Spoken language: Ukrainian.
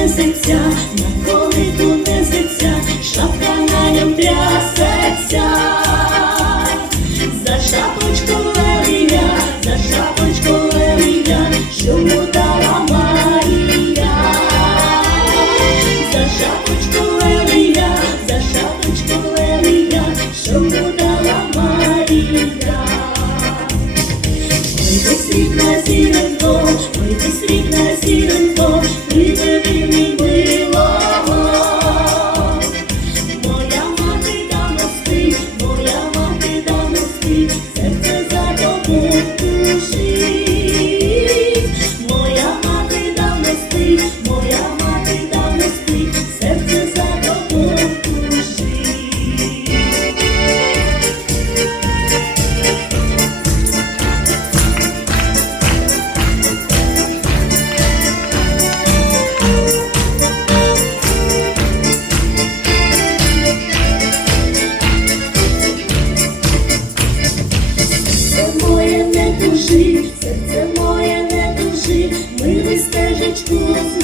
несеться, на колику несеться, шапка на ньому трясеться, за шапочку левія, за шапочку левія, шуму та ламарія, за шапочку левія, за шапочку левія, шуму та ламарія. Ой, ти срібна зіронько, ой, ти срібна зіронько, We que a gente.